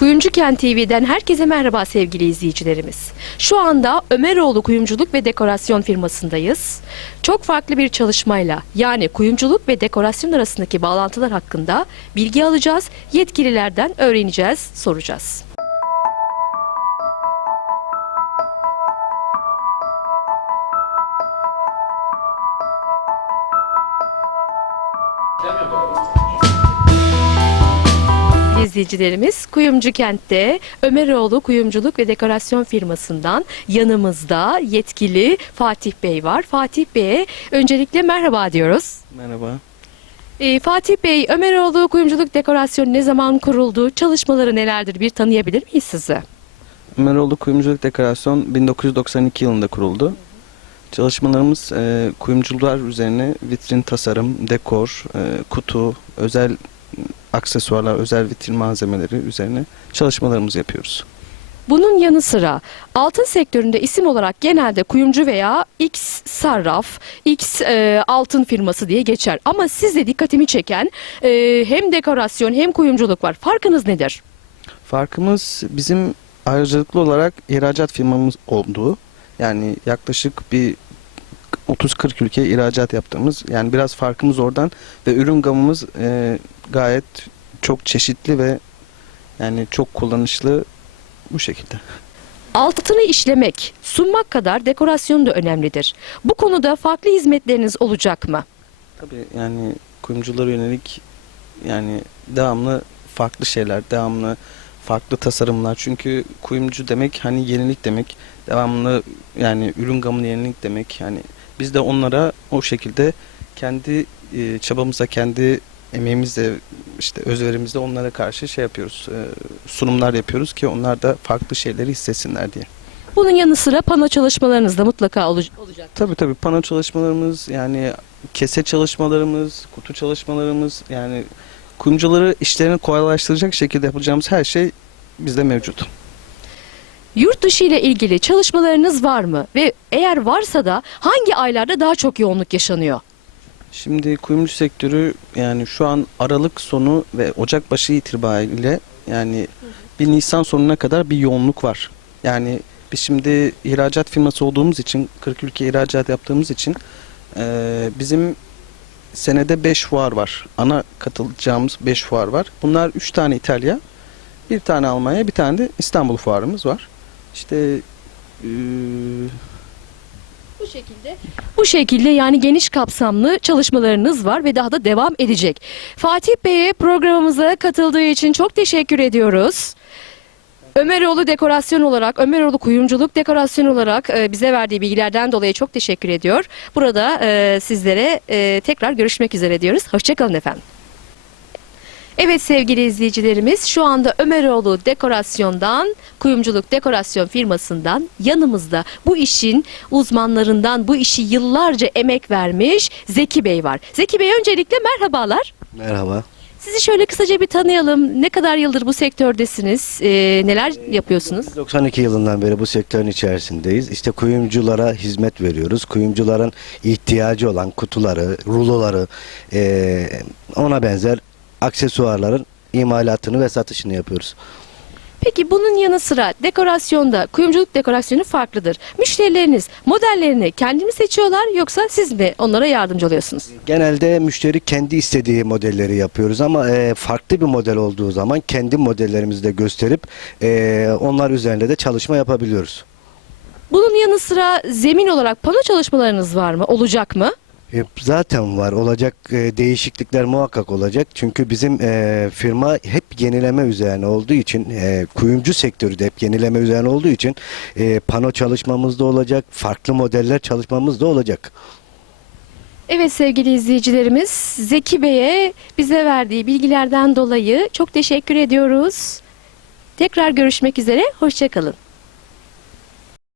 Kuyumcu Kent TV'den herkese merhaba sevgili izleyicilerimiz. Şu anda Ömeroğlu Kuyumculuk ve Dekorasyon firmasındayız. Çok farklı bir çalışmayla yani kuyumculuk ve dekorasyon arasındaki bağlantılar hakkında bilgi alacağız, yetkililerden öğreneceğiz, soracağız. İzleyicilerimiz Kuyumcu Kent'te Ömeroğlu Kuyumculuk ve Dekorasyon firmasından yanımızda yetkili Fatih Bey var. Fatih Bey'e öncelikle merhaba diyoruz. Merhaba. Ee, Fatih Bey, Ömeroğlu Kuyumculuk Dekorasyon ne zaman kuruldu? Çalışmaları nelerdir? Bir tanıyabilir miyiz sizi? Ömeroğlu Kuyumculuk Dekorasyon 1992 yılında kuruldu. Çalışmalarımız e, kuyumcular üzerine vitrin tasarım, dekor, e, kutu, özel aksesuarlar, özel vitrin malzemeleri üzerine çalışmalarımızı yapıyoruz. Bunun yanı sıra altın sektöründe isim olarak genelde kuyumcu veya X sarraf, X e, altın firması diye geçer. Ama sizde dikkatimi çeken e, hem dekorasyon hem kuyumculuk var. Farkınız nedir? Farkımız bizim ayrıcalıklı olarak ihracat firmamız olduğu. Yani yaklaşık bir 30-40 ülkeye ihracat yaptığımız yani biraz farkımız oradan ve ürün gamımız e, gayet çok çeşitli ve yani çok kullanışlı bu şekilde. Altını işlemek, sunmak kadar dekorasyon da önemlidir. Bu konuda farklı hizmetleriniz olacak mı? Tabii yani kuyumculara yönelik yani devamlı farklı şeyler, devamlı farklı tasarımlar. Çünkü kuyumcu demek hani yenilik demek. Devamlı yani ürün gamını yenilik demek. Yani biz de onlara o şekilde kendi e, çabamızla, kendi emeğimizle, işte özverimizle onlara karşı şey yapıyoruz. e, sunumlar yapıyoruz ki onlar da farklı şeyleri hissetsinler diye. Bunun yanı sıra pano çalışmalarınız da mutlaka olacak. Tabii tabii pano çalışmalarımız yani kese çalışmalarımız, kutu çalışmalarımız yani kuyumcuları işlerini kolaylaştıracak şekilde yapacağımız her şey bizde mevcut. Yurt dışı ile ilgili çalışmalarınız var mı? Ve eğer varsa da hangi aylarda daha çok yoğunluk yaşanıyor? Şimdi kuyumcu sektörü yani şu an Aralık sonu ve Ocak başı itibariyle yani bir Nisan sonuna kadar bir yoğunluk var. Yani biz şimdi ihracat firması olduğumuz için 40 ülke ihracat yaptığımız için eee, bizim senede 5 fuar var. Ana katılacağımız 5 fuar var. Bunlar 3 tane İtalya, bir tane Almanya, bir tane de İstanbul fuarımız var. İşte eee, Bu şekilde. Bu şekilde yani geniş kapsamlı çalışmalarınız var ve daha da devam edecek. Fatih Bey'e programımıza katıldığı için çok teşekkür ediyoruz. Ömeroğlu dekorasyon olarak, Ömeroğlu kuyumculuk dekorasyon olarak e, bize verdiği bilgilerden dolayı çok teşekkür ediyor. Burada e, sizlere e, tekrar görüşmek üzere diyoruz. Hoşçakalın efendim. Evet sevgili izleyicilerimiz şu anda Ömeroğlu Dekorasyon'dan, kuyumculuk dekorasyon firmasından yanımızda bu işin uzmanlarından bu işi yıllarca emek vermiş Zeki Bey var. Zeki Bey öncelikle merhabalar. Merhaba. Sizi şöyle kısaca bir tanıyalım. Ne kadar yıldır bu sektördesiniz? Ee, neler yapıyorsunuz? 92 yılından beri bu sektörün içerisindeyiz. İşte kuyumculara hizmet veriyoruz. Kuyumcuların ihtiyacı olan kutuları, ruloları, eee, ona benzer aksesuarların imalatını ve satışını yapıyoruz. Peki bunun yanı sıra dekorasyonda, kuyumculuk dekorasyonu farklıdır. Müşterileriniz modellerini kendi mi seçiyorlar yoksa siz mi onlara yardımcı oluyorsunuz? Genelde müşteri kendi istediği modelleri yapıyoruz ama eee, farklı bir model olduğu zaman kendi modellerimizi de gösterip eee, onlar üzerinde de çalışma yapabiliyoruz. Bunun yanı sıra zemin olarak pano çalışmalarınız var mı? Olacak mı? E, Zaten var. Olacak e, değişiklikler muhakkak olacak. Çünkü bizim e, firma hep yenileme üzerine olduğu için, kuyumcu sektörü de hep yenileme üzerine olduğu için pano çalışmamız da olacak, farklı modeller çalışmamız da olacak. Evet sevgili izleyicilerimiz Zeki Bey'e bize verdiği bilgilerden dolayı çok teşekkür ediyoruz. Tekrar görüşmek üzere, hoşçakalın.